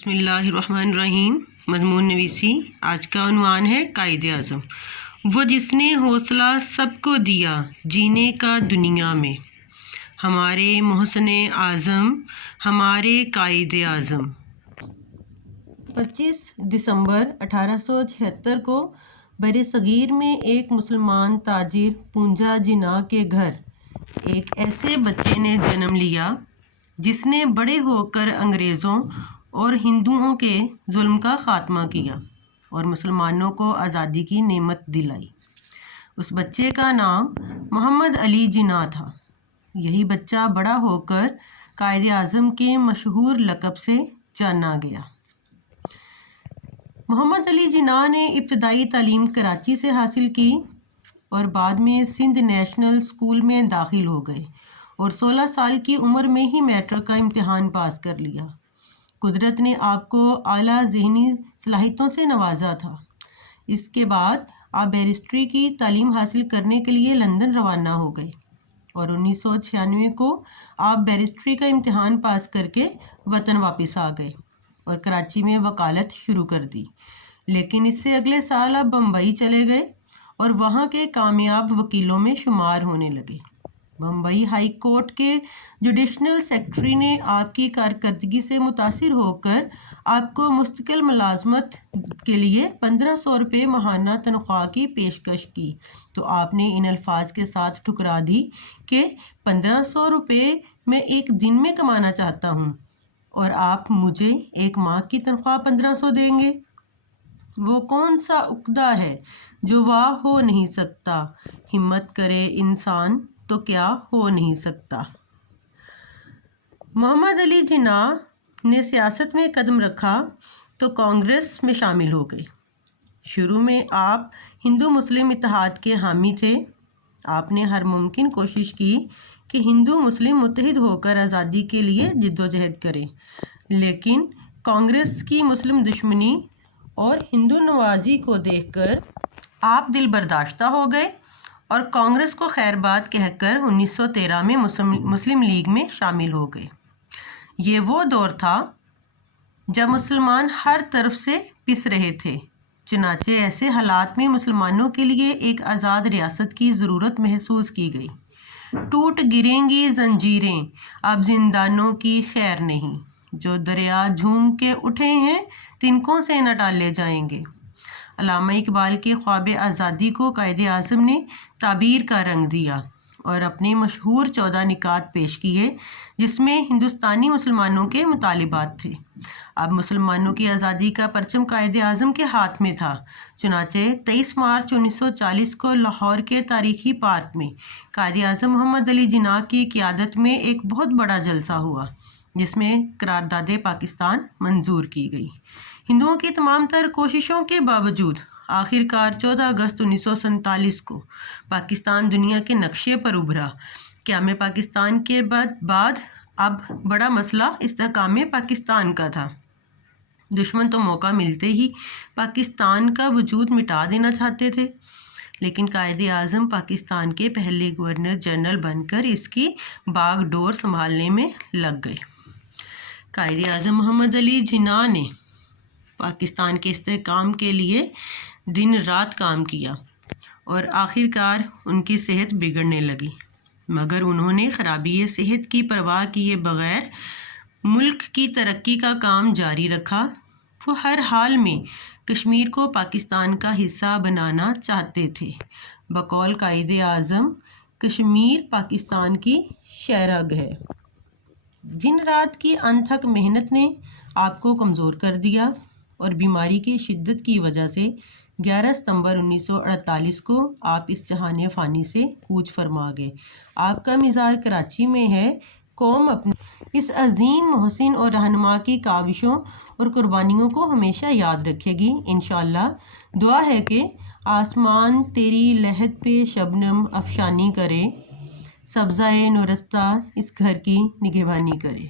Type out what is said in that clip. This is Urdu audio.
بسم اللہ الرحمن الرحیم۔ مضمون نویسی آج کا عنوان ہے قائد اعظم۔ وہ جس نے حوصلہ سب کو دیا جینے کا دنیا میں، ہمارے محسن اعظم، ہمارے قائد اعظم۔ 25 دسمبر 1876 کو برصغیر میں ایک مسلمان تاجر پونجا جناح کے گھر ایک ایسے بچے نے جنم لیا جس نے بڑے ہو کر انگریزوں اور ہندوؤں کے ظلم کا خاتمہ کیا اور مسلمانوں کو آزادی کی نعمت دلائی۔ اس بچے کا نام محمد علی جناح تھا۔ یہی بچہ بڑا ہو کر قائد اعظم کے مشہور لقب سے جانا گیا۔ محمد علی جناح نے ابتدائی تعلیم کراچی سے حاصل کی اور بعد میں سندھ نیشنل اسکول میں داخل ہو گئے اور 16 سال کی عمر میں ہی میٹرک کا امتحان پاس کر لیا۔ قدرت نے آپ کو اعلیٰ ذہنی صلاحیتوں سے نوازا تھا۔ اس کے بعد آپ بیرسٹری کی تعلیم حاصل کرنے کے لیے لندن روانہ ہو گئے اور 1996 کو آپ بیرسٹری کا امتحان پاس کر کے وطن واپس آ گئے اور کراچی میں وکالت شروع کر دی، لیکن اس سے اگلے سال آپ بمبئی چلے گئے اور وہاں کے کامیاب وکیلوں میں شمار ہونے لگے۔ بمبئی ہائی کورٹ کے جوڈیشنل سیکرٹری نے آپ کی کارکردگی سے متاثر ہو کر آپ کو مستقل ملازمت کے لیے 1500 روپے ماہانہ تنخواہ کی پیشکش کی، تو آپ نے ان الفاظ کے ساتھ ٹھکرا دی کہ 1500 روپے میں ایک دن میں کمانا چاہتا ہوں اور آپ مجھے ایک ماہ کی تنخواہ 1500 دیں گے۔ وہ کون سا عقدہ ہے جو واہ ہو نہیں سکتا، ہمت کرے انسان تو کیا ہو نہیں سکتا۔ محمد علی جناح نے سیاست میں قدم رکھا تو کانگریس میں شامل ہو گئے۔ شروع میں آپ ہندو مسلم اتحاد کے حامی تھے۔ آپ نے ہر ممکن کوشش کی کہ ہندو مسلم متحد ہو کر آزادی کے لیے جدوجہد کریں، لیکن کانگریس کی مسلم دشمنی اور ہندو نوازی کو دیکھ کر آپ دل برداشتہ ہو گئے اور کانگریس کو خیر بات کہہ کر 1913 میں مسلم لیگ میں شامل ہو گئے۔ یہ وہ دور تھا جب مسلمان ہر طرف سے پس رہے تھے، چنانچہ ایسے حالات میں مسلمانوں کے لیے ایک آزاد ریاست کی ضرورت محسوس کی گئی۔ ٹوٹ گریں گی زنجیریں اب زندانوں کی خیر نہیں، جو دریا جھوم کے اٹھے ہیں تنکوں سے نہ ٹالے جائیں گے۔ علامہ اقبال کے خواب آزادی کو قائد اعظم نے تعبیر کا رنگ دیا اور اپنے مشہور 14 نکات پیش کیے، جس میں ہندوستانی مسلمانوں کے مطالبات تھے۔ اب مسلمانوں کی آزادی کا پرچم قائد اعظم کے ہاتھ میں تھا، چنانچہ 23 مارچ 1940 کو لاہور کے تاریخی پارک میں قائد اعظم محمد علی جناح کی قیادت میں ایک بہت بڑا جلسہ ہوا، جس میں قرارداد پاکستان منظور کی گئی۔ ہندوؤں کی تمام تر کوششوں کے باوجود آخر کار 14 اگست 1947 کو پاکستان دنیا کے نقشے پر ابھرا۔ قیام پاکستان کے بعد اب بڑا مسئلہ استحکام پاکستان کا تھا۔ دشمن تو موقع ملتے ہی پاکستان کا وجود مٹا دینا چاہتے تھے، لیکن قائد اعظم پاکستان کے پہلے گورنر جنرل بن کر اس کی باغ ڈور سنبھالنے میں لگ گئے۔ قائد اعظم محمد علی جناح نے پاکستان کے استحکام کے لیے دن رات کام کیا اور آخر کار ان کی صحت بگڑنے لگی، مگر انہوں نے خرابی صحت کی پرواہ کیے بغیر ملک کی ترقی کا کام جاری رکھا۔ وہ ہر حال میں کشمیر کو پاکستان کا حصہ بنانا چاہتے تھے۔ بقول قائد اعظم کشمیر پاکستان کی شہرگ ہے۔ دن رات کی انتھک محنت نے آپ کو کمزور کر دیا اور بیماری کی شدت کی وجہ سے 11 ستمبر 1948 کو آپ اس جہان فانی سے کوچ فرما گئے۔ آپ کا مزار کراچی میں ہے۔ قوم اپنے اس عظیم محسن اور رہنما کی کاوشوں اور قربانیوں کو ہمیشہ یاد رکھے گی۔ انشاءاللہ دعا ہے کہ آسمان تیری لحد پہ شبنم افشانی کرے، سبزۂ نورستہ اس گھر کی نگہبانی کرے۔